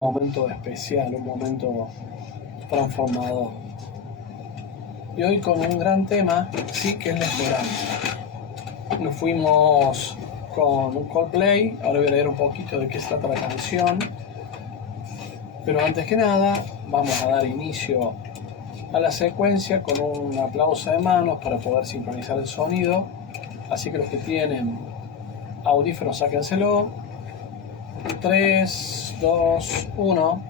Momento especial, un momento transformador. Y hoy con un gran tema, sí, que es la esperanza. Nos fuimos con un Coldplay, ahora voy a leer un poquito de qué se trata la canción. Pero antes que nada, vamos a dar inicio a la secuencia con un aplauso de manos para poder sincronizar el sonido. Así que los que tienen audífonos, sáquenselo. 3, 2, 1.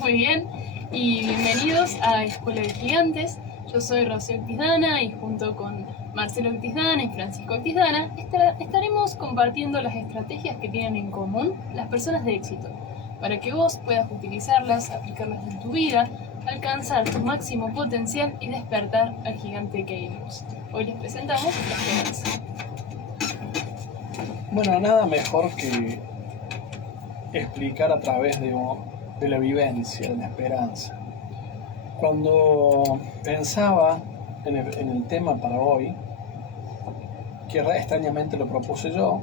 Muy bien, y bienvenidos a Escuela de Gigantes. Yo soy Rocío Octizana y junto con Marcelo Octizana y Francisco Octizana estaremos compartiendo las estrategias que tienen en común las personas de éxito, para que vos puedas utilizarlas, aplicarlas en tu vida, alcanzar tu máximo potencial y despertar al gigante que eres. Hoy les presentamos la esperanza. Bueno, nada mejor que explicar a través de la vivencia, de la esperanza. Cuando pensaba en el tema para hoy, que extrañamente lo propuse yo,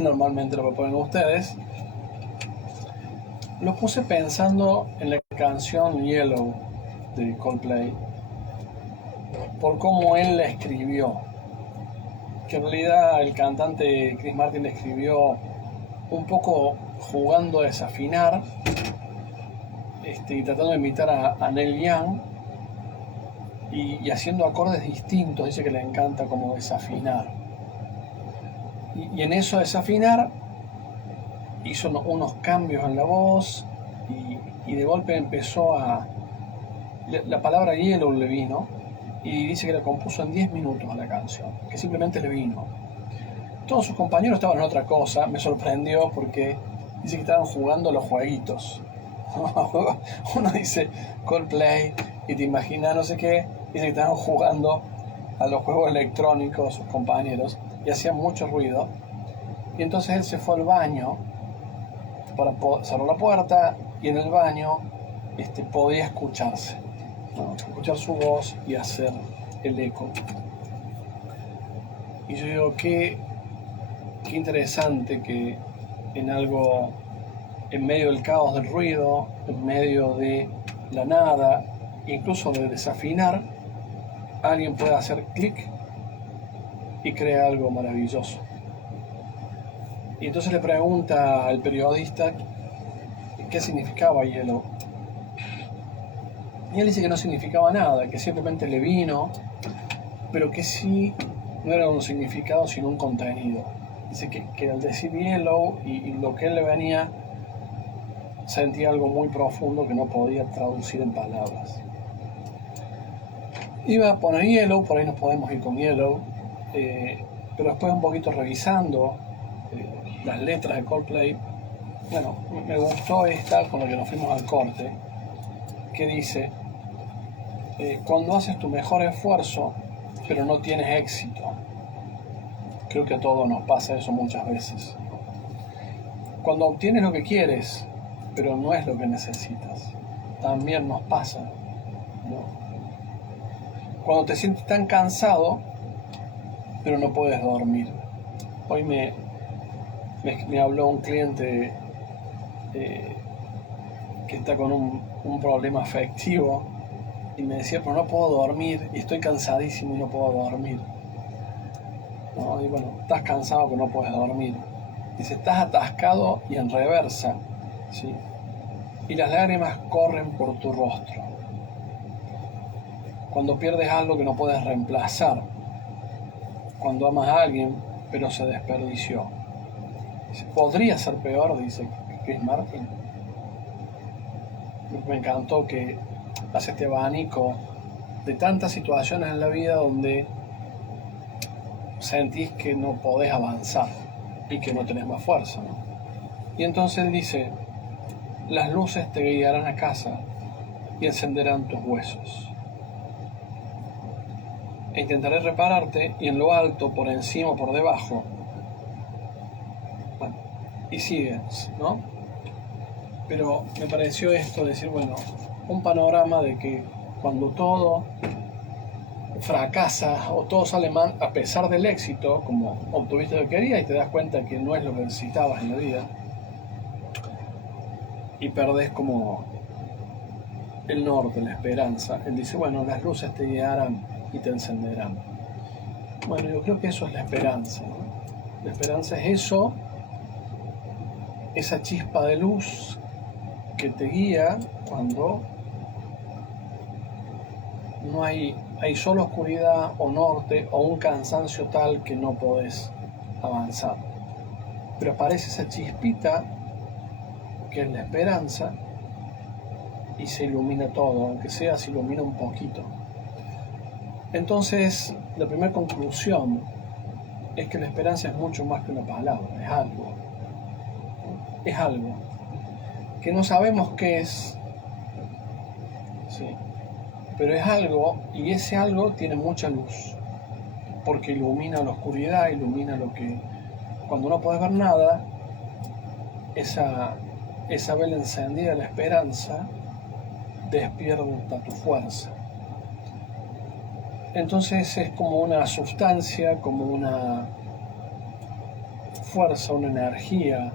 normalmente lo proponen ustedes, lo puse pensando en la canción Yellow de Coldplay, por cómo él la escribió, que en realidad el cantante Chris Martin la escribió un poco jugando a desafinar, y tratando de imitar a Neil Young y haciendo acordes distintos. Dice que le encanta como desafinar, y en eso desafinar hizo unos cambios en la voz y de golpe empezó la palabra yellow le vino, y dice que la compuso en 10 minutos a la canción, que simplemente le vino. Todos sus compañeros estaban en otra cosa. Me sorprendió porque dice que estaban jugando los jueguitos. Uno dice Coldplay y te imaginas no sé qué. Dice que estaban jugando a los juegos electrónicos sus compañeros y hacían mucho ruido. Y entonces él se fue al baño para cerrar la puerta, y en el baño podía escucharse, ¿no? Escuchar su voz y hacer el eco. Y yo digo, qué interesante que en medio del caos del ruido, en medio de la nada, incluso de desafinar, alguien pueda hacer clic y crea algo maravilloso. Y entonces le pregunta al periodista qué significaba Yellow. Y él dice que no significaba nada, que simplemente le vino, pero que sí no era un significado sino un contenido. Dice que al decir Yellow y lo que él le venía, sentía algo muy profundo que no podía traducir en palabras. Iba a poner Yellow, por ahí nos podemos ir con Yellow, pero después un poquito revisando las letras de Coldplay, bueno, me gustó esta con la que nos fuimos al corte, que dice, cuando haces tu mejor esfuerzo, pero no tienes éxito. Creo que a todos nos pasa eso muchas veces. Cuando obtienes lo que quieres, pero no es lo que necesitas, también nos pasa, ¿no? Cuando te sientes tan cansado, pero no puedes dormir. Hoy me habló un cliente que está con un problema afectivo y me decía, pero no puedo dormir y estoy cansadísimo y no puedo dormir, ¿no? Y bueno, estás cansado que no puedes dormir. Dice, estás atascado y en reversa, ¿sí? Y las lágrimas corren por tu rostro. Cuando pierdes algo que no puedes reemplazar. Cuando amas a alguien, pero se desperdició. Dice, podría ser peor, dice Chris Martin. Me encantó que hace este abanico de tantas situaciones en la vida donde sentís que no podés avanzar y que no tenés más fuerza, ¿no? Y entonces él dice, las luces te guiarán a casa y encenderán tus huesos. E intentaré repararte, y en lo alto, por encima o por debajo. Bueno, y sigues, ¿no? Pero me pareció esto de decir, bueno, un panorama de que cuando todo fracasa o todo sale mal, a pesar del éxito, como obtuviste lo que querías y te das cuenta que no es lo que necesitabas en la vida, y perdés como el norte, la esperanza. Él dice, bueno, las luces te guiarán y te encenderán. Bueno, yo creo que eso es la esperanza, ¿no? La esperanza es eso, esa chispa de luz que te guía cuando no hay solo oscuridad o norte o un cansancio tal que no podés avanzar. Pero aparece esa chispita que es la esperanza y se ilumina todo, aunque sea se ilumina un poquito. Entonces, la primera conclusión es que la esperanza es mucho más que una palabra, es algo. Es algo que no sabemos qué es, ¿sí? Pero es algo, y ese algo tiene mucha luz, porque ilumina la oscuridad, ilumina lo que, cuando no puedes ver nada, esa vela encendida de la esperanza despierta tu fuerza. Entonces es como una sustancia, como una fuerza, una energía,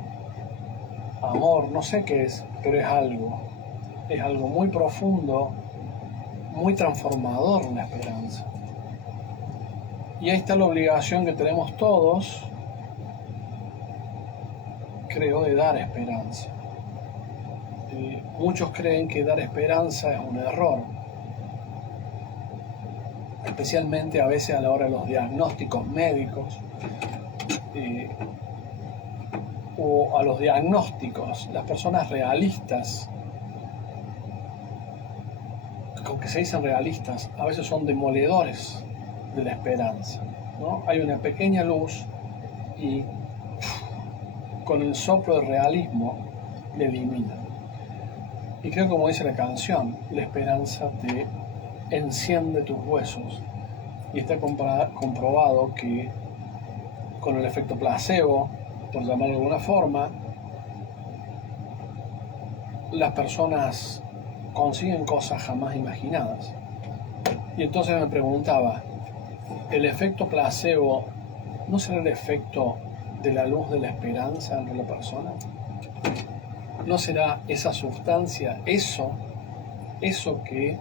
amor, no sé qué es, pero es algo muy profundo, muy transformador la esperanza. Y ahí está la obligación que tenemos todos, creo, de dar esperanza. Muchos creen que dar esperanza es un error, especialmente a veces a la hora de los diagnósticos médicos o a los diagnósticos. Las personas realistas, aunque se dicen realistas, a veces son demoledores de la esperanza, ¿no? Hay una pequeña luz y con el soplo de realismo le elimina. Y creo, como dice la canción, la esperanza te enciende tus huesos. Y está comprobado que con el efecto placebo, por llamarlo de alguna forma, las personas consiguen cosas jamás imaginadas. Y entonces me preguntaba, ¿el efecto placebo no será el efecto de la luz de la esperanza en la persona? ¿No será esa sustancia, eso que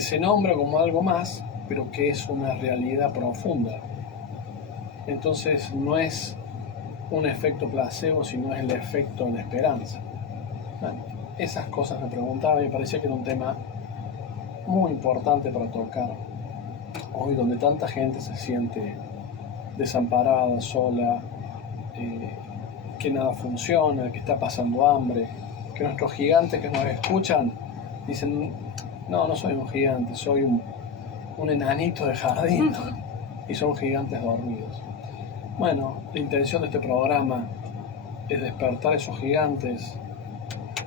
se nombra como algo más, pero que es una realidad profunda? Entonces no es un efecto placebo, sino es el efecto de la esperanza. Bueno, esas cosas me preguntaba y me parecía que era un tema muy importante para tocar hoy, donde tanta gente se siente desamparada, sola, que nada funciona, que está pasando hambre, que nuestros gigantes que nos escuchan dicen, no soy un gigante, soy un enanito de jardín, y son gigantes dormidos. Bueno, la intención de este programa es despertar esos gigantes,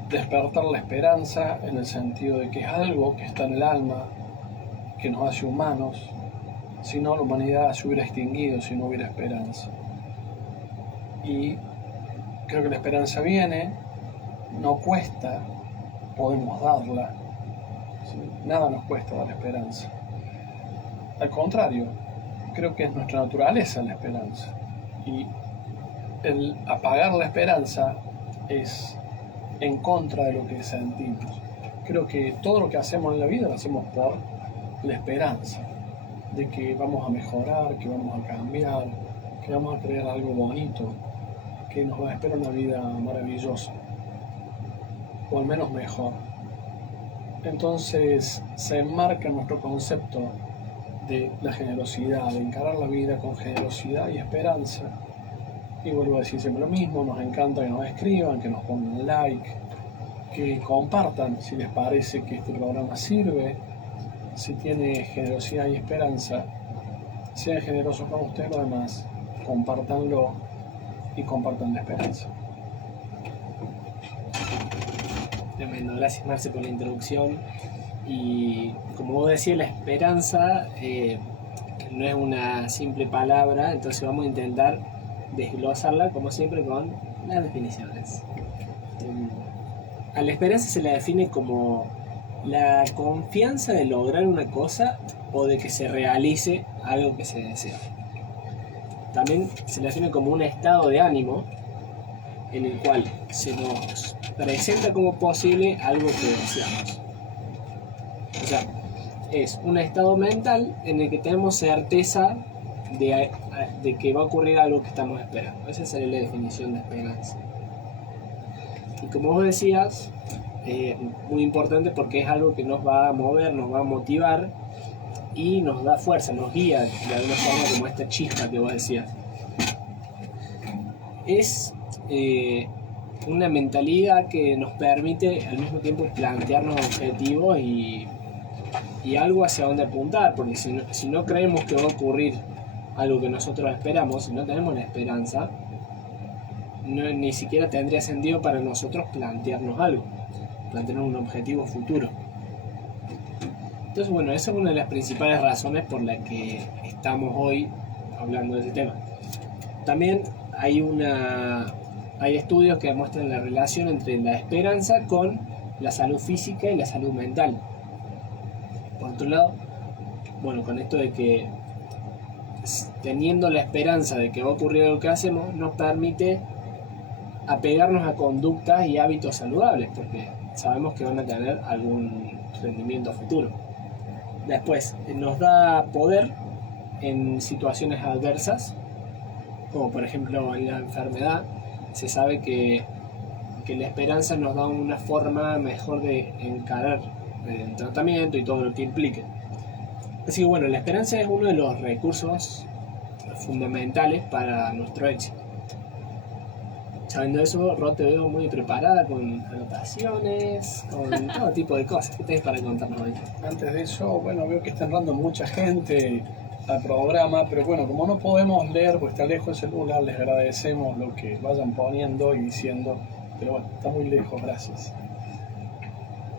despertar la esperanza en el sentido de que es algo que está en el alma, que nos hace humanos. Si no, la humanidad se hubiera extinguido si no hubiera esperanza. Y creo que la esperanza viene, no cuesta, podemos darla. ¿Sí? Nada nos cuesta dar esperanza. Al contrario, creo que es nuestra naturaleza la esperanza. Y el apagar la esperanza es en contra de lo que sentimos. Creo que todo lo que hacemos en la vida lo hacemos por la esperanza de que vamos a mejorar, que vamos a cambiar, que vamos a crear algo bonito, que nos va a esperar una vida maravillosa, o al menos mejor. Entonces se enmarca nuestro concepto de la generosidad, de encarar la vida con generosidad y esperanza. Y vuelvo a decir siempre lo mismo, nos encanta que nos escriban, que nos pongan like, que compartan si les parece que este programa sirve, si tiene generosidad y esperanza. Sean generosos con ustedes, lo demás, compártanlo y compartan la esperanza. Tremendo, gracias Marce por la introducción. Y como vos decías, la esperanza no es una simple palabra, entonces vamos a intentar desglosarla como siempre con las definiciones. A la esperanza se la define como la confianza de lograr una cosa o de que se realice algo que se desea. También se la define como un estado de ánimo en el cual se nos presenta como posible algo que deseamos. O sea, es un estado mental en el que tenemos certeza de que va a ocurrir algo que estamos esperando. Esa sería la definición de esperanza. Y como vos decías, muy importante porque es algo que nos va a mover, nos va a motivar y nos da fuerza, nos guía de alguna forma, como esta chispa que vos decías. Es una mentalidad que nos permite al mismo tiempo plantearnos objetivos y algo hacia dónde apuntar, porque si no creemos que va a ocurrir algo que nosotros esperamos, si no tenemos la esperanza, ni siquiera tendría sentido para nosotros plantearnos algo, plantearnos un objetivo futuro. Entonces, bueno, esa es una de las principales razones por las que estamos hoy hablando de ese tema. También hay estudios que demuestran la relación entre la esperanza con la salud física y la salud mental. Por otro lado, bueno, con esto de que teniendo la esperanza de que va a ocurrir lo que hacemos, nos permite apegarnos a conductas y hábitos saludables, porque sabemos que van a tener algún rendimiento futuro. Después, nos da poder en situaciones adversas, como por ejemplo en la enfermedad. Se sabe que la esperanza nos da una forma mejor de encarar el tratamiento y todo lo que implique. Así que bueno, la esperanza es uno de los recursos fundamentales para nuestro éxito. Sabiendo eso, Ro, te veo muy preparada con anotaciones, con todo tipo de cosas. ¿Qué tenés para contarnos hoy? Antes de eso, bueno, veo que está entrando mucha gente al programa, pero bueno, como no podemos leer porque está lejos el celular, les agradecemos lo que vayan poniendo y diciendo, pero bueno, está muy lejos, gracias.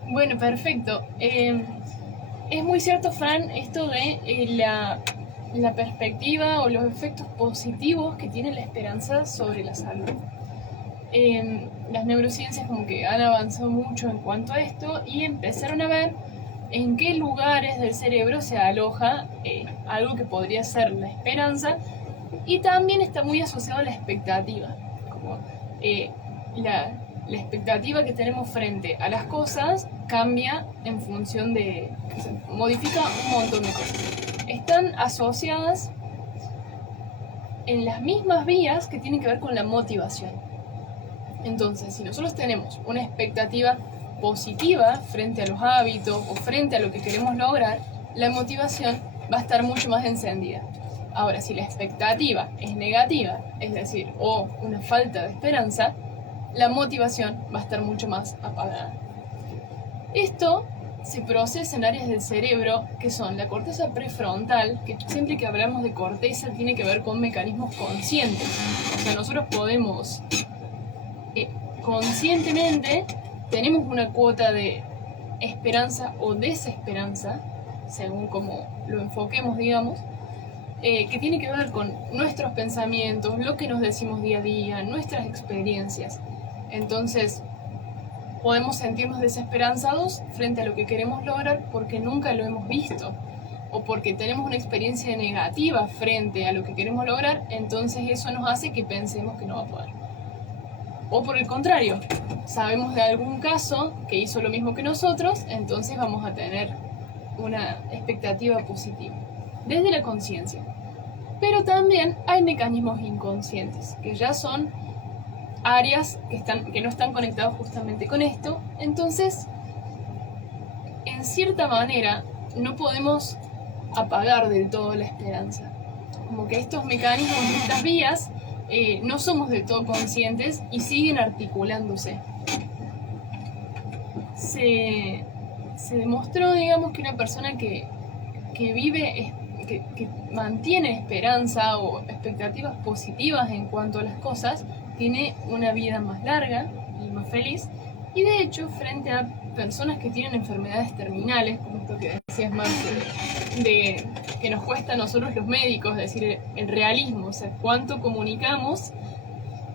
Bueno, perfecto. Es muy cierto, Fran, esto de la perspectiva o los efectos positivos que tiene la esperanza sobre la salud. Las neurociencias como que han avanzado mucho en cuanto a esto y empezaron a ver en qué lugares del cerebro se aloja algo que podría ser la esperanza, y también está muy asociado a la expectativa, como la expectativa que tenemos frente a las cosas cambia en función de, modifica un montón de cosas. Están asociadas en las mismas vías que tienen que ver con la motivación. Entonces, si nosotros tenemos una expectativa positiva frente a los hábitos o frente a lo que queremos lograr, la motivación va a estar mucho más encendida. Ahora, si la expectativa es negativa, es decir, o una falta de esperanza, la motivación va a estar mucho más apagada. Esto se procesa en áreas del cerebro que son la corteza prefrontal, que siempre que hablamos de corteza tiene que ver con mecanismos conscientes. O sea, nosotros podemos conscientemente tenemos una cuota de esperanza o desesperanza, según como lo enfoquemos, digamos, que tiene que ver con nuestros pensamientos, lo que nos decimos día a día, nuestras experiencias. Entonces, podemos sentirnos desesperanzados frente a lo que queremos lograr porque nunca lo hemos visto, o porque tenemos una experiencia negativa frente a lo que queremos lograr, entonces eso nos hace que pensemos que no va a poder. O por el contrario, sabemos de algún caso que hizo lo mismo que nosotros, entonces vamos a tener una expectativa positiva, desde la conciencia. Pero también hay mecanismos inconscientes, que ya son áreas que no están conectadas justamente con esto. Entonces, en cierta manera, no podemos apagar del todo la esperanza. Como que estos mecanismos, estas vías, no somos del todo conscientes y siguen articulándose. Se demostró, digamos, que una persona que vive, que mantiene esperanza o expectativas positivas en cuanto a las cosas, tiene una vida más larga y más feliz. Y de hecho, frente a personas que tienen enfermedades terminales, como esto que decías, Marce, de que nos cuesta a nosotros los médicos, es decir, el realismo, o sea, cuánto comunicamos,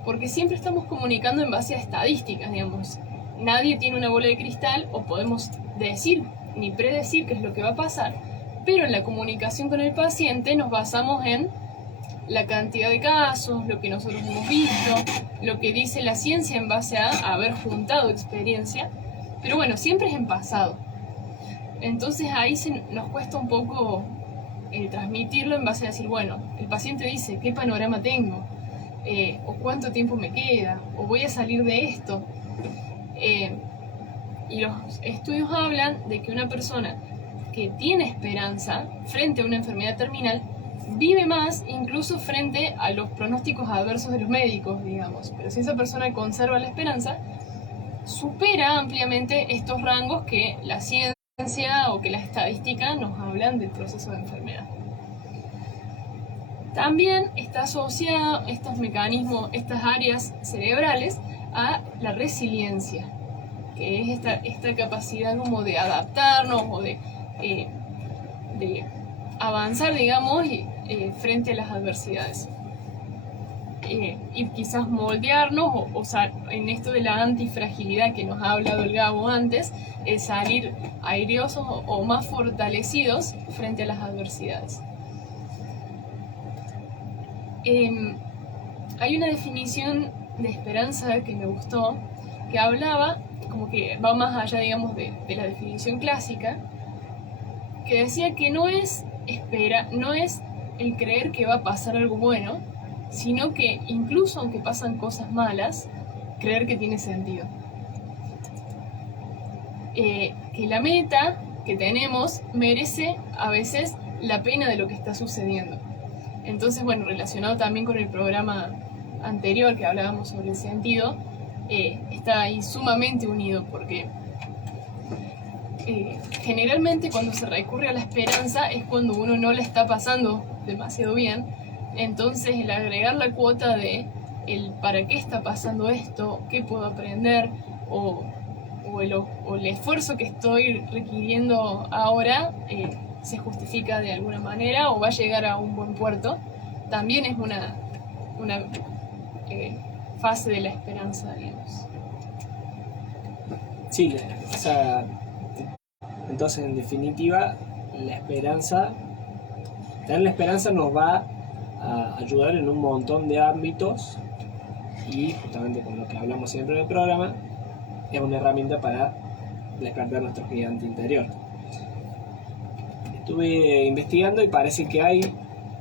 porque siempre estamos comunicando en base a estadísticas, digamos. Nadie tiene una bola de cristal o podemos decir ni predecir qué es lo que va a pasar, pero en la comunicación con el paciente nos basamos en la cantidad de casos, lo que nosotros hemos visto, lo que dice la ciencia en base a haber juntado experiencia, pero bueno, siempre es en pasado. Entonces ahí nos cuesta un poco transmitirlo en base a decir, bueno, el paciente dice, ¿qué panorama tengo? O cuánto tiempo me queda, o voy a salir de esto. Y los estudios hablan de que una persona que tiene esperanza frente a una enfermedad terminal vive más incluso frente a los pronósticos adversos de los médicos, digamos. Pero si esa persona conserva la esperanza, supera ampliamente estos rangos que la ciencia o que la estadística nos hablan del proceso de enfermedad. También está asociado estos mecanismos, estas áreas cerebrales, a la resiliencia, que es esta capacidad como de adaptarnos o de avanzar, digamos, frente a las adversidades. Y quizás moldearnos o en esto de la antifragilidad que nos ha hablado el Gabo antes, salir aireosos o más fortalecidos frente a las adversidades. Hay una definición de esperanza que me gustó, que hablaba, como que va más allá, digamos, de la definición clásica, que decía que no es el creer que va a pasar algo bueno, sino que incluso aunque pasan cosas malas, creer que tiene sentido. Que la meta que tenemos merece a veces la pena de lo que está sucediendo. Entonces, bueno, relacionado también con el programa anterior que hablábamos sobre el sentido, está ahí sumamente unido, porque generalmente cuando se recurre a la esperanza es cuando uno no la está pasando demasiado bien. Entonces el agregar la cuota de el para qué está pasando esto, qué puedo aprender, o el esfuerzo que estoy requiriendo ahora se justifica de alguna manera o va a llegar a un buen puerto, también es una fase de la esperanza, digamos. Sí, o sea, entonces en definitiva, tener la esperanza nos va a ayudar en un montón de ámbitos, y justamente con lo que hablamos siempre en el programa, es una herramienta para despertar nuestro gigante interior. Estuve investigando y parece que hay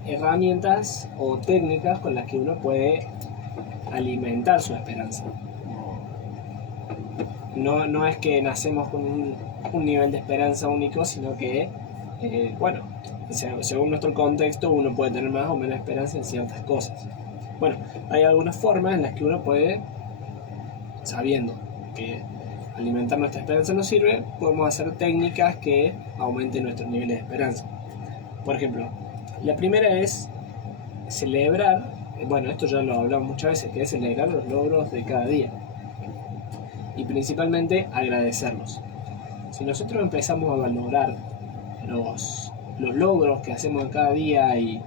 herramientas o técnicas con las que uno puede alimentar su esperanza. No es que nacemos con un nivel de esperanza único, sino que, bueno, según nuestro contexto uno puede tener más o menos esperanza en ciertas cosas. Bueno, hay algunas formas en las que uno puede, sabiendo que alimentar nuestra esperanza nos sirve, podemos hacer técnicas que aumenten nuestros niveles de esperanza. Por ejemplo, la primera es celebrar, bueno, esto ya lo hablamos muchas veces, que es celebrar los logros de cada día. Y principalmente agradecerlos. Si nosotros empezamos a valorar los logros que hacemos en cada día y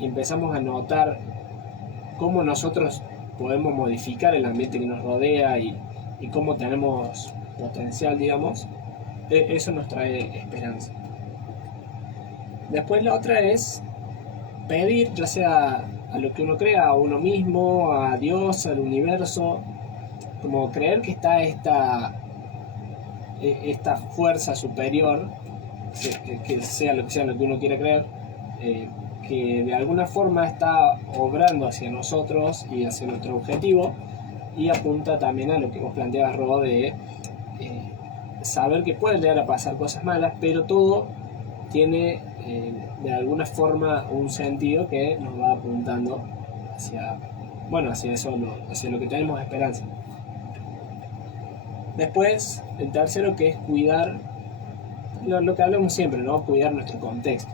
empezamos a notar cómo nosotros podemos modificar el ambiente que nos rodea y cómo tenemos potencial, digamos, eso nos trae esperanza. Después la otra es pedir, ya sea a lo que uno crea, a uno mismo, a Dios, al universo, como creer que está esta fuerza superior, que sea lo que uno quiera creer, que de alguna forma está obrando hacia nosotros y hacia nuestro objetivo, y apunta también a lo que vos planteabas, Ro, de saber que pueden llegar a pasar cosas malas, pero todo tiene de alguna forma un sentido que nos va apuntando hacia eso, hacia lo que tenemos esperanza. Después, el tercero, que es cuidar lo que hablamos siempre, ¿no? Cuidar nuestro contexto.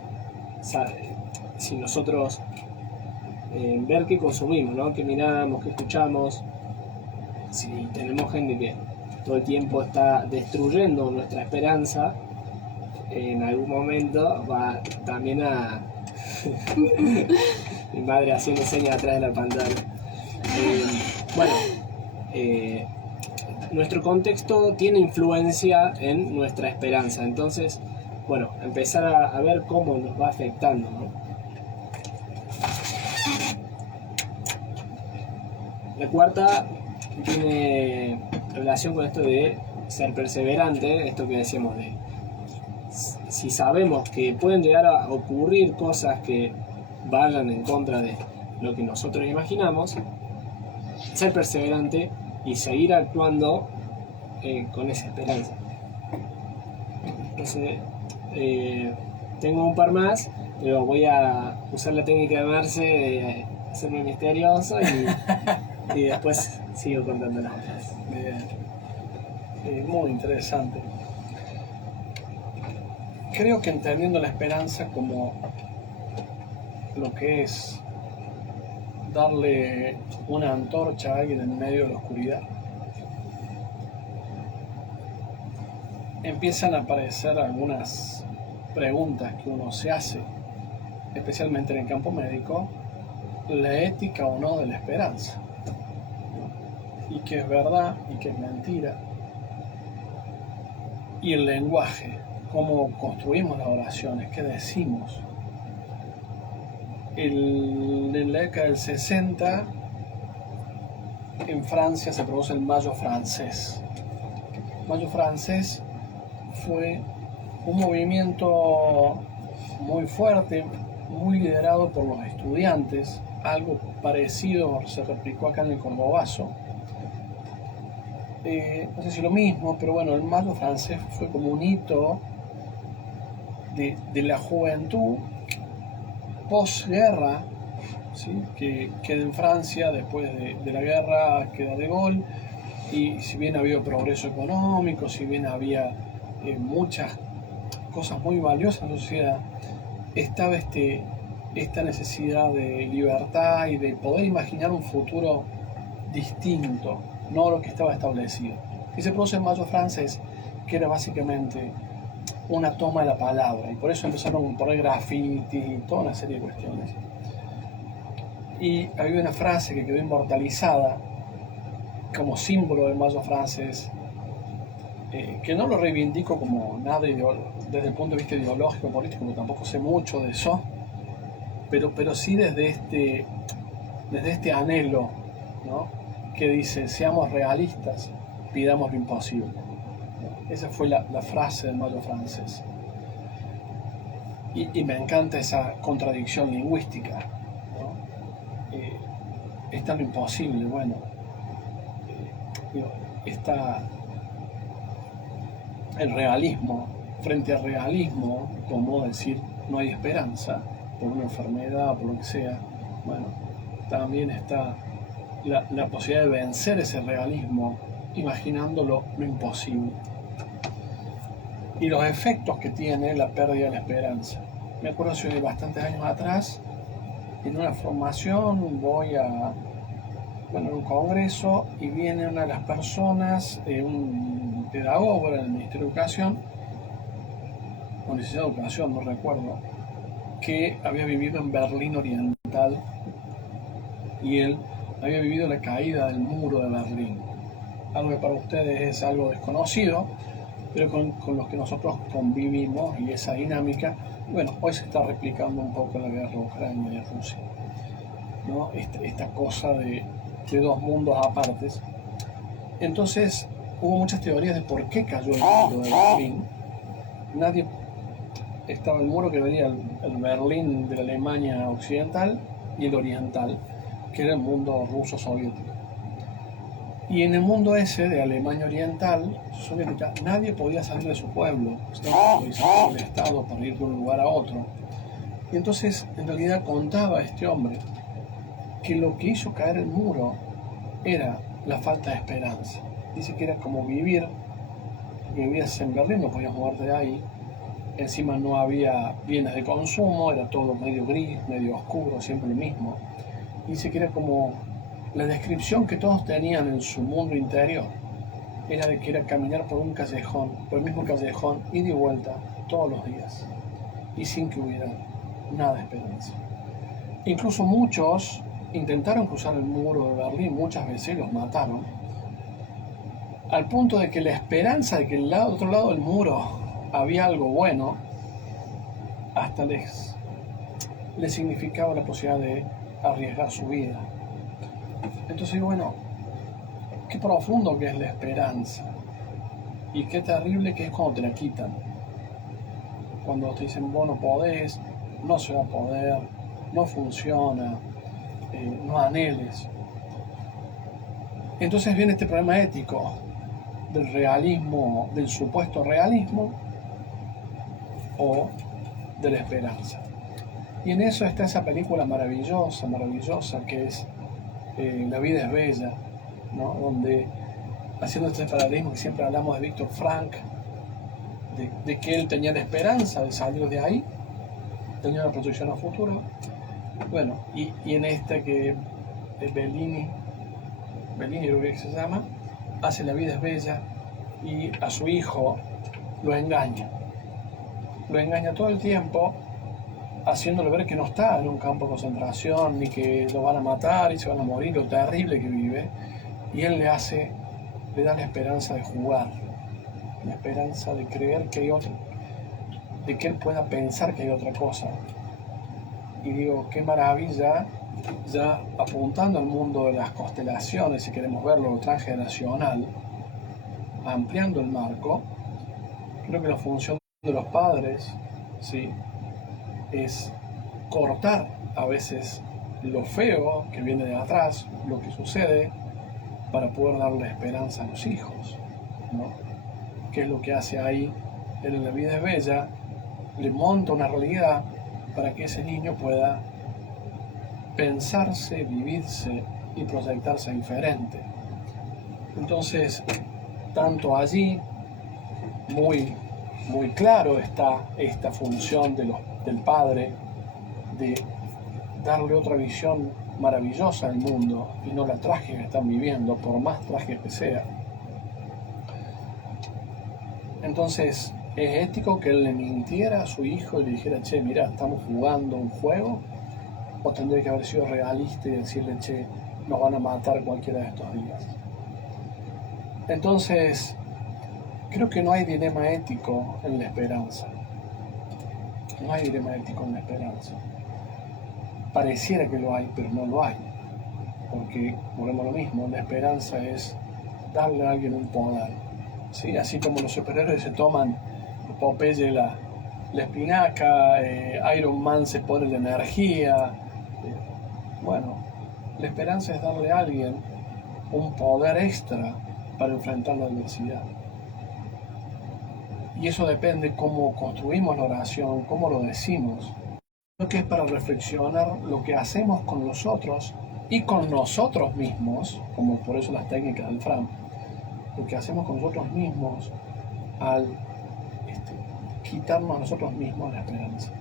Si nosotros ver qué consumimos, ¿no? Qué miramos, qué escuchamos. Si tenemos gente que todo el tiempo está destruyendo nuestra esperanza, en algún momento va también a mi madre haciendo señas atrás de la pantalla. Nuestro contexto tiene influencia en nuestra esperanza, entonces, bueno, empezar a ver cómo nos va afectando, ¿no? La cuarta tiene relación con esto de ser perseverante, esto que decíamos de si sabemos que pueden llegar a ocurrir cosas que vayan en contra de lo que nosotros imaginamos, ser perseverante y seguir actuando con esa esperanza. Entonces, tengo un par más, pero voy a usar la técnica de Marce de hacerme misterioso y después sigo contando las otras. Muy interesante. Creo que entendiendo la esperanza como lo que es darle una antorcha a alguien en medio de la oscuridad, empiezan a aparecer algunas preguntas que uno se hace, especialmente en el campo médico, la ética o no de la esperanza, y qué es verdad y qué es mentira, y el lenguaje, cómo construimos las oraciones, qué decimos. En la década del 60 en Francia se produce el Mayo francés. El Mayo francés fue un movimiento muy fuerte, muy liderado por los estudiantes. Algo parecido se replicó acá en el Cordobazo. No sé si lo mismo, pero bueno, el Mayo francés fue como un hito de la juventud posguerra, ¿sí? que en Francia, después de la guerra, queda de Gaulle, y si bien había progreso económico, si bien había muchas cosas muy valiosas en la sociedad, estaba esta necesidad de libertad y de poder imaginar un futuro distinto, no lo que estaba establecido. Y se produce el Mayo francés, que era básicamente una toma de la palabra, y por eso empezaron a poner graffiti y toda una serie de cuestiones. Y había una frase que quedó inmortalizada como símbolo del Mayo francés, que no lo reivindico como nada desde el punto de vista ideológico, político, porque tampoco sé mucho de eso, pero sí desde este anhelo, ¿no? Que dice: seamos realistas, pidamos lo imposible. Esa fue la frase del Mayo francés. Y me encanta esa contradicción lingüística, ¿no? Está lo imposible, bueno. Está el realismo. Frente al realismo, como decir no hay esperanza, por una enfermedad, por lo que sea, bueno, también está la posibilidad de vencer ese realismo imaginando lo imposible. Y los efectos que tiene la pérdida de la esperanza. Me acuerdo hace bastantes años atrás, en una formación voy a un congreso y viene una de las personas, un pedagogo del Ministerio de Educación, o licenciado de Educación, no recuerdo, que había vivido en Berlín Oriental y él había vivido la caída del muro de Berlín. Algo que para ustedes es algo desconocido, pero con los que nosotros convivimos y esa dinámica, bueno, hoy se está replicando un poco la guerra Ucrania y Rusia, ¿no? Esta cosa de dos mundos apartes. Entonces hubo muchas teorías de por qué cayó el muro de Berlín. Estaba el muro que venía el Berlín de la Alemania occidental y el oriental, que era el mundo ruso-soviético. Y en el mundo ese de Alemania Oriental, soviética, nadie podía salir de su pueblo, del Estado para ir de un lugar a otro. Y entonces, en realidad, contaba este hombre que lo que hizo caer el muro era la falta de esperanza. Dice que era como vivías en Berlín, no podías moverte de ahí, encima no había bienes de consumo, era todo medio gris, medio oscuro, siempre lo mismo. Dice que era como la descripción que todos tenían en su mundo interior, era de que era caminar por un callejón, por el mismo callejón, ida y vuelta, todos los días, y sin que hubiera nada de esperanza. Incluso muchos intentaron cruzar el muro de Berlín, muchas veces los mataron, al punto de que la esperanza de que al otro lado del muro había algo bueno, hasta les significaba la posibilidad de arriesgar su vida. Entonces digo, bueno, qué profundo que es la esperanza y qué terrible que es cuando te la quitan. Cuando te dicen, vos no podés, no se va a poder, no funciona, no anheles. Entonces viene este problema ético del realismo, del supuesto realismo o de la esperanza. Y en eso está esa película maravillosa, maravillosa, que es La vida es bella, ¿no? Donde, haciendo este paralelismo que siempre hablamos de Víctor Frank, de que él tenía la esperanza de salir de ahí, tenía una proyección a futuro. Bueno, y en esta que Bellini creo que se llama, hace La vida es bella y a su hijo lo engaña todo el tiempo, haciéndole ver que no está en un campo de concentración, ni que lo van a matar y se van a morir, lo terrible que vive, y él le da la esperanza de jugar, la esperanza de creer que hay otro, de que él pueda pensar que hay otra cosa. Y digo, qué maravilla, ya apuntando al mundo de las constelaciones, si queremos verlo transgeneracional, ampliando el marco, creo que la función de los padres, ¿sí?, es cortar a veces lo feo que viene de atrás, lo que sucede, para poder darle esperanza a los hijos, ¿no? ¿Qué es lo que hace ahí? Él en La vida es bella, le monta una realidad para que ese niño pueda pensarse, vivirse y proyectarse diferente. Entonces, tanto allí, muy claro está esta función del padre de darle otra visión maravillosa al mundo y no la tragedia que están viviendo, por más trágica que sea. Entonces, ¿es ético que él le mintiera a su hijo y le dijera, che, mira, estamos jugando un juego? ¿O tendría que haber sido realista y decirle, che, nos van a matar cualquiera de estos días? Entonces, creo que no hay dilema ético en la esperanza. No hay dilema ético en la esperanza. Pareciera que lo hay, pero no lo hay. Porque, volvemos a lo mismo, la esperanza es darle a alguien un poder. ¿Sí? Así como los superhéroes se toman, Popeye la espinaca, Iron Man se pone la energía. Bueno, la esperanza es darle a alguien un poder extra para enfrentar la adversidad. Y eso depende cómo construimos la oración, cómo lo decimos. Lo que es para reflexionar lo que hacemos con los otros y con nosotros mismos, como por eso las técnicas del Fram, lo que hacemos con nosotros mismos al quitarnos a nosotros mismos la esperanza.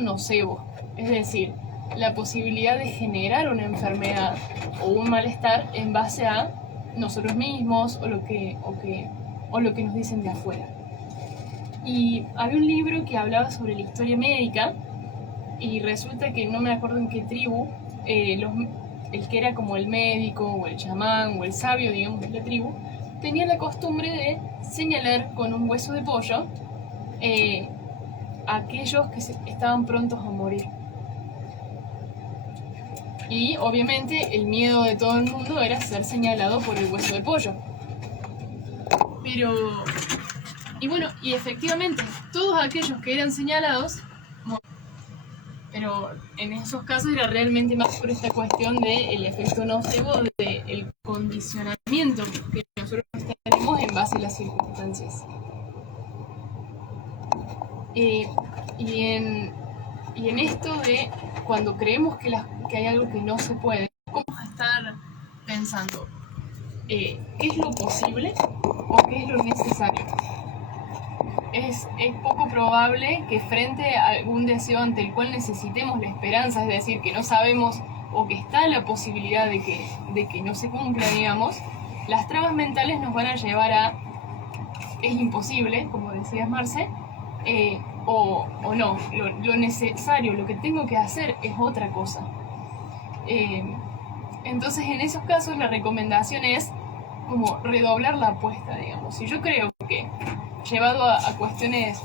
Nocebo, es decir, la posibilidad de generar una enfermedad o un malestar en base a nosotros mismos o lo que nos dicen de afuera. Y había un libro que hablaba sobre la historia médica y resulta que no me acuerdo en qué tribu, el que era como el médico o el chamán o el sabio, digamos, de la tribu, tenía la costumbre de señalar con un hueso de pollo a aquellos que estaban prontos a morir. Y obviamente el miedo de todo el mundo era ser señalado por el hueso de pollo. Y efectivamente, todos aquellos que eran señalados, pero en esos casos era realmente más por esta cuestión del efecto nocebo, del condicionamiento que nosotros tenemos en base a las circunstancias. Y en esto de cuando creemos que hay algo que no se puede, ¿cómo estar pensando? ¿Qué es lo posible o qué es lo necesario? Es poco probable que frente a algún deseo ante el cual necesitemos la esperanza, es decir, que no sabemos o que está la posibilidad de que no se cumpla, digamos, las trabas mentales nos van a llevar a es imposible, como decías Marce, o no, lo necesario, lo que tengo que hacer es otra cosa. Entonces en esos casos la recomendación es como redoblar la apuesta, digamos. Y yo creo que llevado a cuestiones,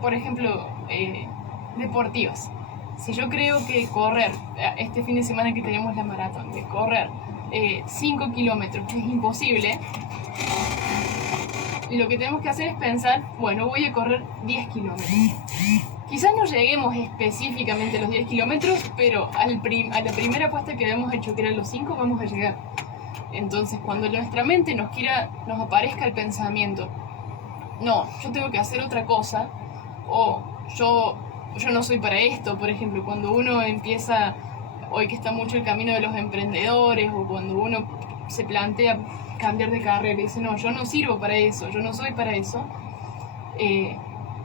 por ejemplo, deportivas, si yo creo que correr, este fin de semana que tenemos la maratón, de correr 5 kilómetros es imposible, lo que tenemos que hacer es pensar, bueno, voy a correr 10 kilómetros. Quizás no lleguemos específicamente a los 10 kilómetros, pero a la primera apuesta que habíamos hecho, que eran los 5, vamos a llegar. Entonces, cuando nuestra mente nos aparezca el pensamiento, no, yo tengo que hacer otra cosa, o yo no soy para esto, por ejemplo, cuando uno empieza, hoy que está mucho el camino de los emprendedores, o cuando uno se plantea cambiar de carrera y dice, no, yo no sirvo para eso, yo no soy para eso,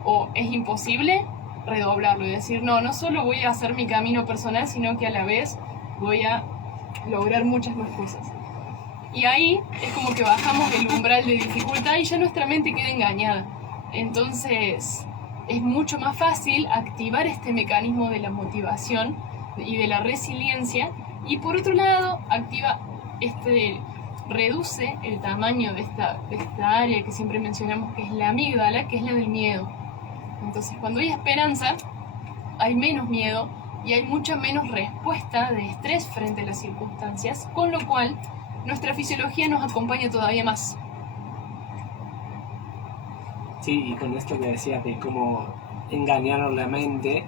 o es imposible redoblarlo y decir, no solo voy a hacer mi camino personal, sino que a la vez voy a lograr muchas más cosas. Y ahí es como que bajamos el umbral de dificultad y ya nuestra mente queda engañada. Entonces es mucho más fácil activar este mecanismo de la motivación y de la resiliencia, y por otro lado reduce el tamaño de esta área que siempre mencionamos, que es la amígdala, que es la del miedo. Entonces, cuando hay esperanza, hay menos miedo y hay mucha menos respuesta de estrés frente a las circunstancias, con lo cual nuestra fisiología nos acompaña todavía más. Sí, y con esto que decías de cómo engañaron la mente,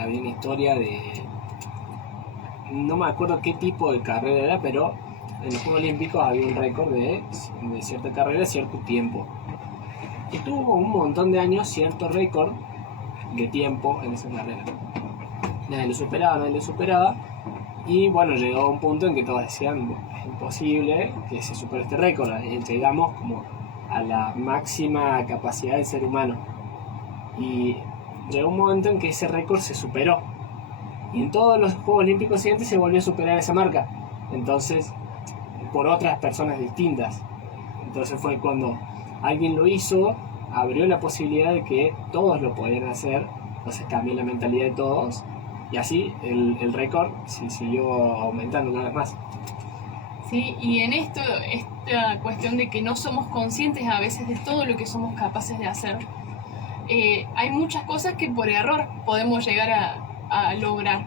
había una historia de... no me acuerdo qué tipo de carrera era, pero en los Juegos Olímpicos había un récord de cierta carrera, cierto tiempo. Y tuvo un montón de años cierto récord de tiempo en esa carrera. Nadie lo superaba. Y bueno, llegó a un punto en que todos decían, es imposible que se supere este récord. Llegamos como a la máxima capacidad del ser humano. Y llegó un momento en que ese récord se superó. Y en todos los Juegos Olímpicos siguientes se volvió a superar esa marca. Entonces, por otras personas distintas. Entonces fue cuando alguien lo hizo, abrió la posibilidad de que todos lo podían hacer. Entonces cambió la mentalidad de todos. Y así el récord siguió aumentando una vez más. Sí, y en esta cuestión de que no somos conscientes a veces de todo lo que somos capaces de hacer, hay muchas cosas que por error podemos llegar a lograr,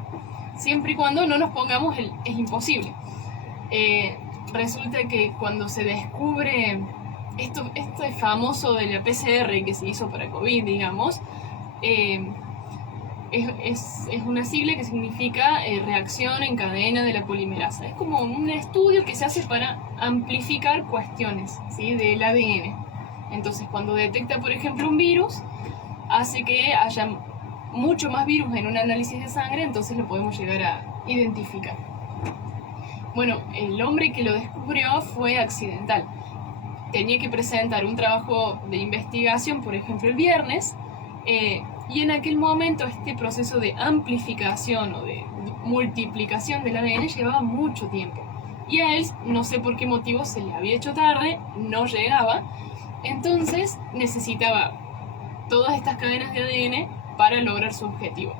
siempre y cuando no nos pongamos es imposible. Resulta que cuando se descubre esto es famoso de la PCR que se hizo para COVID, digamos, es una sigla que significa reacción en cadena de la polimerasa. Es como un estudio que se hace para amplificar cuestiones, ¿sí?, del ADN. Entonces, cuando detecta, por ejemplo, un virus, hace que haya mucho más virus en un análisis de sangre, entonces lo podemos llegar a identificar. Bueno, el hombre que lo descubrió fue accidental. Tenía que presentar un trabajo de investigación, por ejemplo, el viernes, y en aquel momento este proceso de amplificación o de multiplicación del ADN llevaba mucho tiempo. Y a él, no sé por qué motivo, se le había hecho tarde, no llegaba, entonces necesitaba todas estas cadenas de ADN para lograr su objetivo.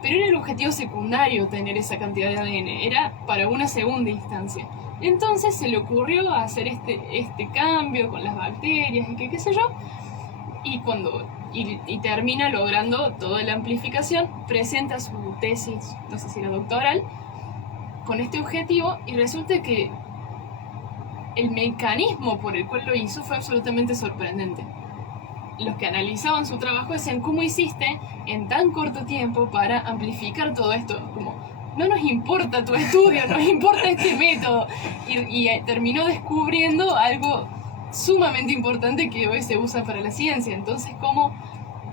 Pero era el objetivo secundario tener esa cantidad de ADN, era para una segunda instancia. Entonces se le ocurrió hacer este cambio con las bacterias y qué sé yo, y termina logrando toda la amplificación, presenta su tesis, no sé si era doctoral, con este objetivo, y resulta que el mecanismo por el cual lo hizo fue absolutamente sorprendente. Los que analizaban su trabajo decían, ¿cómo hiciste en tan corto tiempo para amplificar todo esto? Como, no nos importa tu estudio, nos importa este método. Y terminó descubriendo algo sumamente importante que hoy se usa para la ciencia. Entonces, como,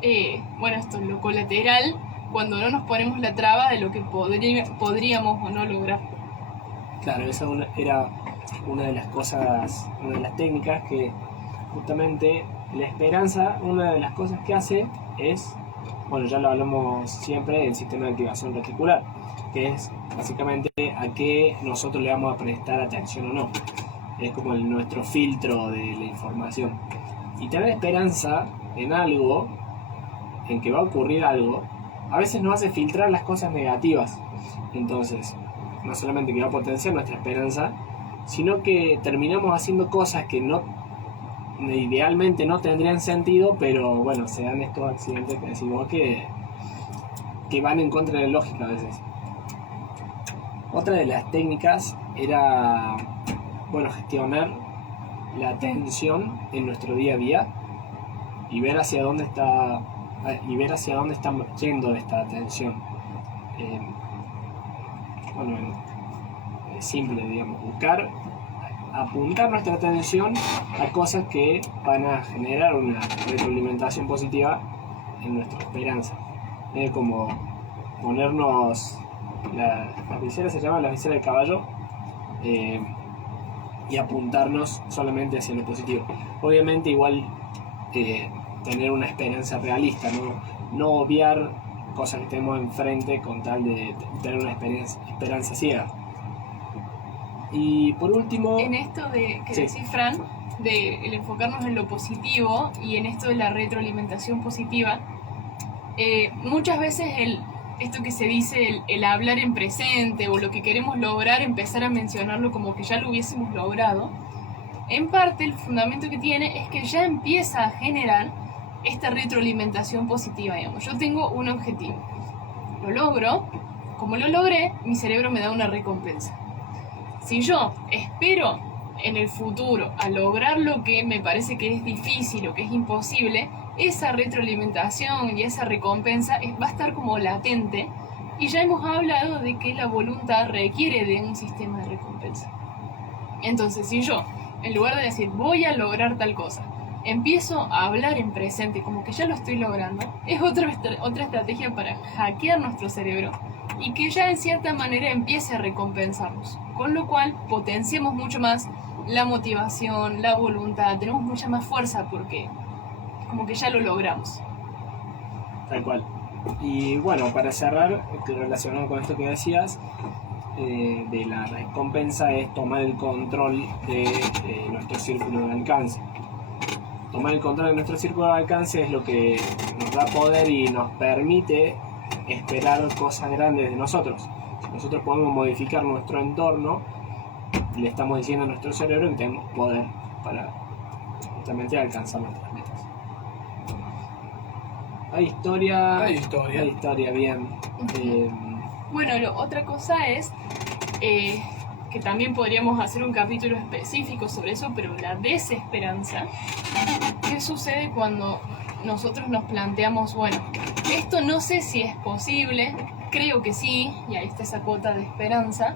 esto es lo colateral, cuando no nos ponemos la traba de lo que podríamos o no lograr. Claro, esa era una de las cosas, una de las técnicas que justamente la esperanza, una de las cosas que hace es, ya lo hablamos siempre, del sistema de activación reticular, que es básicamente a qué nosotros le vamos a prestar atención o no. Es como nuestro filtro de la información. Y tener esperanza en algo, en que va a ocurrir algo, a veces nos hace filtrar las cosas negativas. Entonces, no solamente que va a potenciar nuestra esperanza, sino que terminamos haciendo cosas que idealmente no tendrían sentido, pero bueno, se dan estos accidentes que decimos que que van en contra de la lógica a veces. Otra de las técnicas era, bueno, gestionar la atención en nuestro día a día y ver hacia dónde está yendo esta atención. Bueno, es simple, digamos, apuntar nuestra atención a cosas que van a generar una retroalimentación positiva en nuestra esperanza. Como ponernos las viseras, se llaman las viseras de caballo, y apuntarnos solamente hacia lo positivo. Obviamente igual tener una esperanza realista, no obviar cosas que tenemos enfrente con tal de tener una esperanza ciega. Y por último, En esto de que Sí. decís, Fran, de el enfocarnos en lo positivo y en esto de la retroalimentación positiva, muchas veces esto que se dice, el hablar en presente o lo que queremos lograr, empezar a mencionarlo como que ya lo hubiésemos logrado, en parte el fundamento que tiene es que ya empieza a generar esta retroalimentación positiva, digamos. Yo tengo un objetivo, lo logro, como lo logré, mi cerebro me da una recompensa. Si yo espero en el futuro a lograr lo que me parece que es difícil o que es imposible, esa retroalimentación y esa recompensa va a estar como latente, y ya hemos hablado de que la voluntad requiere de un sistema de recompensa. Entonces, si yo, en lugar de decir voy a lograr tal cosa, empiezo a hablar en presente como que ya lo estoy logrando, es otra estrategia para hackear nuestro cerebro y que ya en cierta manera empiece a recompensarnos, con lo cual potenciamos mucho más la motivación, la voluntad, tenemos mucha más fuerza porque como que ya lo logramos. tal cual. Y bueno, para cerrar, relacionado con esto que decías, de la recompensa, es tomar el control de nuestro círculo de alcance. Tomar el control de nuestro círculo de alcance es lo que nos da poder y nos permite esperar cosas grandes de nosotros. Nosotros podemos modificar nuestro entorno, le estamos diciendo a nuestro cerebro que tenemos poder para justamente alcanzar nuestras metas. Hay historia, bien. Bueno, otra cosa es que también podríamos hacer un capítulo específico sobre eso, pero la desesperanza. ¿Qué sucede cuando nosotros nos planteamos, bueno, esto no sé si es posible, creo que sí, y ahí está esa cuota de esperanza,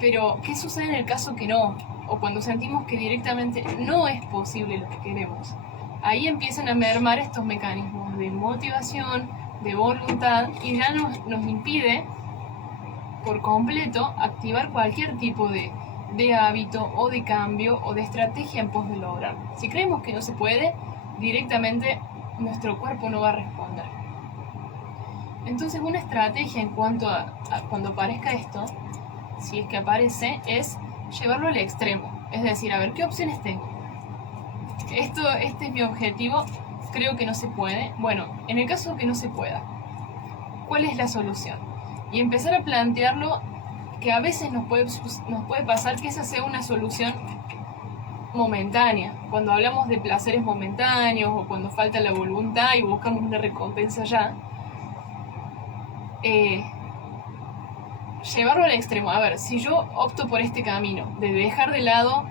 pero ¿qué sucede en el caso que no? O cuando sentimos que directamente no es posible lo que queremos. Ahí empiezan a mermar estos mecanismos de motivación, de voluntad, y ya nos impide por completo activar cualquier tipo de hábito o de cambio o de estrategia en pos de lograrlo. Si creemos que no se puede, directamente nuestro cuerpo no va a responder. Entonces, una estrategia en cuanto a cuando aparezca esto, si es que aparece, es llevarlo al extremo. Es decir, a ver, ¿qué opciones tengo? Este es mi objetivo, creo que no se puede. Bueno, en el caso que no se pueda, ¿cuál es la solución? Y empezar a plantearlo, que a veces nos puede pasar que esa sea una solución momentánea. Cuando hablamos de placeres momentáneos o cuando falta la voluntad y buscamos una recompensa ya, llevarlo al extremo. A ver, si yo opto por este camino de dejar de lado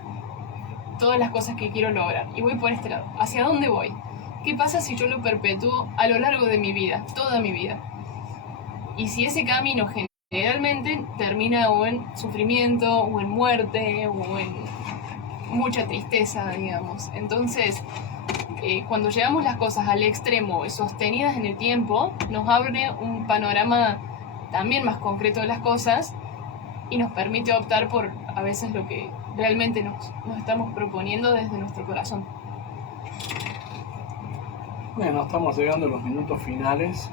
todas las cosas que quiero lograr y voy por este lado, ¿hacia dónde voy? ¿Qué pasa si yo lo perpetúo a lo largo de mi vida, toda mi vida? Y si ese camino generalmente termina o en sufrimiento, o en muerte, o en mucha tristeza, digamos. Entonces, cuando llevamos las cosas al extremo, sostenidas en el tiempo, nos abre un panorama también más concreto de las cosas y nos permite optar por a veces lo que realmente nos estamos proponiendo desde nuestro corazón. Bueno, estamos llegando a los minutos finales.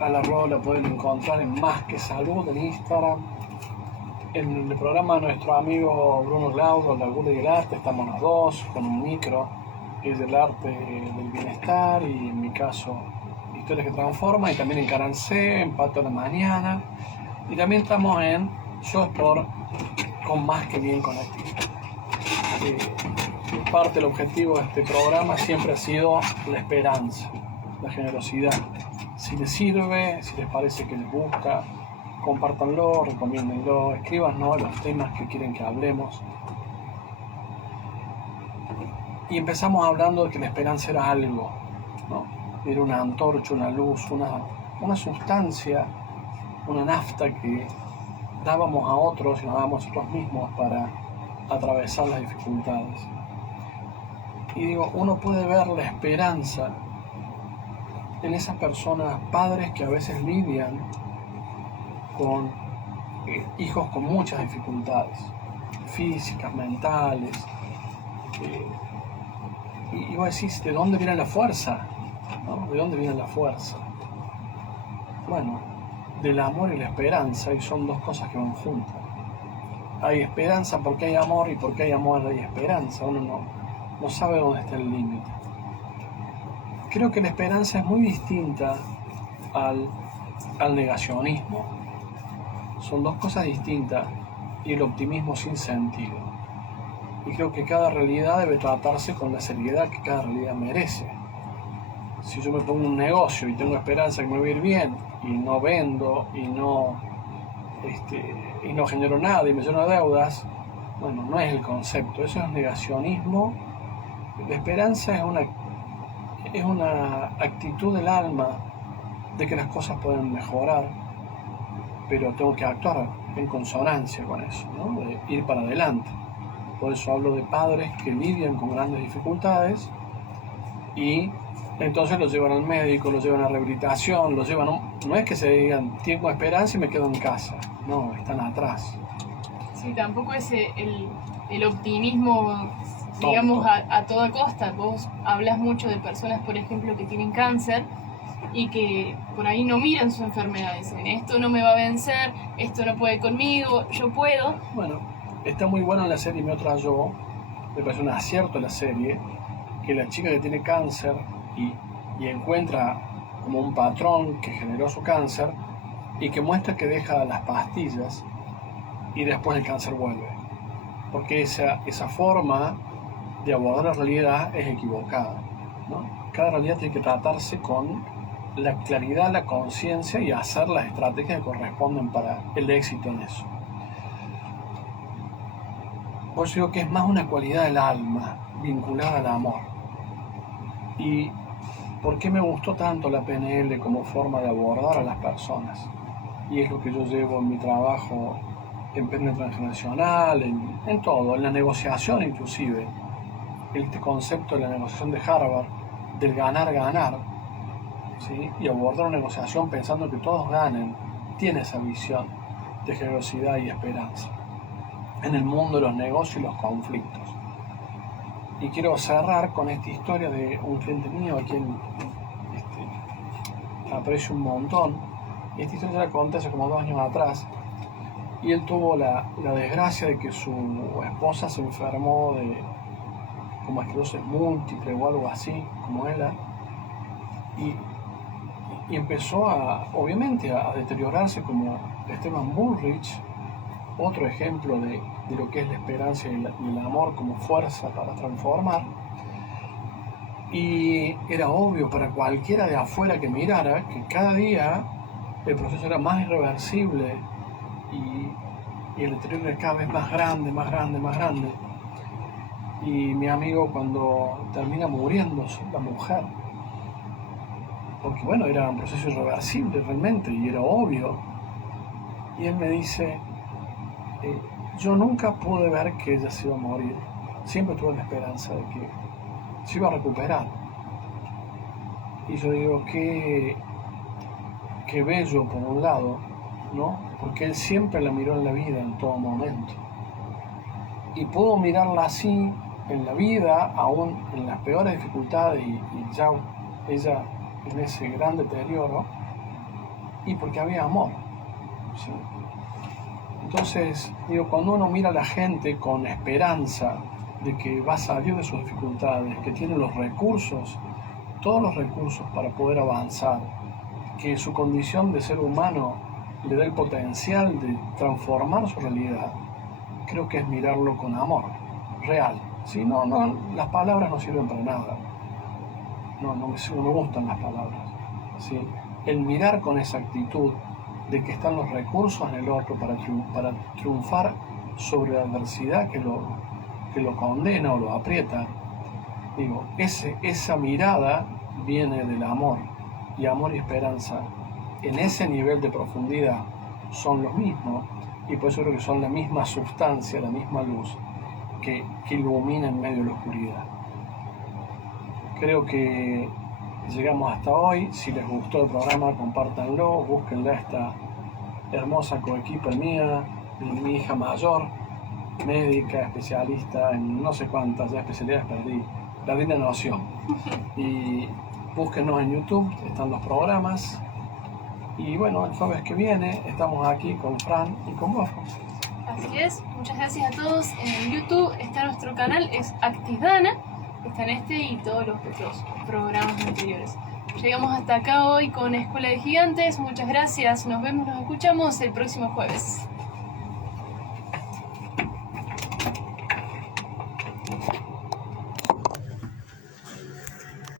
A la Roda la pueden encontrar en Más que Salud en Instagram. En el programa de nuestro amigo Bruno Glaudo, La Gula y el Arte, estamos los dos con un micro, que es el arte del bienestar, y en mi caso Historias que Transforman, y también en Canal C, en Pato de la Mañana, y también estamos en Yo Sport con Más que Bien Conectado. Parte del objetivo de este programa siempre ha sido la esperanza, la generosidad, Si les sirve, si les parece que les gusta, compártanlo, recomiéndenlo, escríbanos los temas que quieren que hablemos. Y empezamos hablando de que la esperanza era algo, ¿no? Era una antorcha, una luz, una sustancia, una nafta que dábamos a otros y nos dábamos a nosotros mismos para atravesar las dificultades. Y digo, uno puede ver la esperanza en esas personas, padres que a veces lidian con hijos con muchas dificultades físicas, mentales, y vos decís, ¿de dónde viene la fuerza? ¿No? ¿De dónde viene la fuerza? Bueno, del amor y la esperanza, y son dos cosas que van juntas. Hay esperanza porque hay amor, y porque hay amor hay esperanza. Uno no sabe dónde está el límite. Creo que la esperanza es muy distinta al negacionismo. Son dos cosas distintas, y el optimismo sin sentido. Y creo que cada realidad debe tratarse con la seriedad que cada realidad merece. Si yo me pongo un negocio y tengo esperanza que me va a ir bien, y no vendo, y no genero nada, y me lleno de deudas, bueno, no es el concepto, eso es negacionismo. La esperanza es una actitud del alma de que las cosas pueden mejorar, pero tengo que actuar en consonancia con eso, ¿no? De ir para adelante. Por eso hablo de padres que lidian con grandes dificultades y entonces los llevan al médico, los llevan a rehabilitación, los llevan... No es que se digan, tengo esperanza y me quedo en casa. No, están atrás. Sí, tampoco es el optimismo, digamos, a toda costa. Vos hablas mucho de personas, por ejemplo, que tienen cáncer y que por ahí no miran su enfermedad. Dicen, esto no me va a vencer, esto no puede conmigo, yo puedo. Bueno, está muy bueno en la serie Mi Otra Yo, me parece un acierto la serie, que la chica que tiene cáncer y encuentra como un patrón que generó su cáncer y que muestra que deja las pastillas y después el cáncer vuelve. Porque esa forma de abordar la realidad es equivocada, ¿no? Cada realidad tiene que tratarse con la claridad, la conciencia y hacer las estrategias que corresponden para el éxito en eso. Por eso digo que es más una cualidad del alma vinculada al amor. ¿Y por qué me gustó tanto la PNL como forma de abordar a las personas? Y es lo que yo llevo en mi trabajo en PNL transgeneracional, en todo, en la negociación inclusive. Este concepto de la negociación de Harvard, del ganar-ganar, ¿sí? Y abordar una negociación pensando que todos ganen, tiene esa visión de generosidad y esperanza en el mundo de los negocios y los conflictos. Y quiero cerrar con esta historia de un cliente mío a quien aprecio un montón. Esta historia la conté hace como 2 años atrás, y él tuvo la desgracia de que su esposa se enfermó de como esclerosis múltiple o algo así, como ella, y empezó obviamente a deteriorarse como Esteban Bullrich, otro ejemplo de lo que es la esperanza y el amor como fuerza para transformar. Y era obvio para cualquiera de afuera que mirara que cada día el proceso era más irreversible y el deterioro era cada vez más grande, más grande, más grande. Y mi amigo, cuando termina muriendo la mujer, porque bueno, era un proceso irreversible realmente y era obvio, y él me dice, yo nunca pude ver que ella se iba a morir, siempre tuve la esperanza de que se iba a recuperar. Y yo digo, qué bello por un lado, ¿no? Porque él siempre la miró en la vida en todo momento. Y puedo mirarla así en la vida, aún en las peores dificultades, y ya ella en ese gran deterioro, y porque había amor, ¿sí? Entonces, digo, cuando uno mira a la gente con esperanza de que va a salir de sus dificultades, que tiene los recursos, todos los recursos para poder avanzar, que su condición de ser humano le da el potencial de transformar su realidad, creo que es mirarlo con amor real. ¿Sí? No, las palabras no sirven para nada. No me gustan las palabras, ¿sí? el mirar con esa actitud de que están los recursos en el otro para triunfar sobre la adversidad que lo condena o lo aprieta. Digo, esa mirada viene del amor, y amor y esperanza en ese nivel de profundidad son los mismos, y por eso creo que son la misma sustancia, la misma luz que ilumina en medio de la oscuridad. Creo que llegamos hasta hoy. Si les gustó el programa, compártanlo, búsquenla, esta hermosa coequiper mía, mi hija mayor, médica, especialista en no sé cuántas ya especialidades, perdí la noción. Y búsquenos en YouTube, están los programas. Y bueno, el jueves que viene estamos aquí con Fran y con vos. Así es, muchas gracias a todos. En YouTube está nuestro canal, es Actisdana, está en este y todos los otros programas anteriores. Llegamos hasta acá hoy con Escuela de Gigantes, muchas gracias, nos vemos, nos escuchamos el próximo jueves.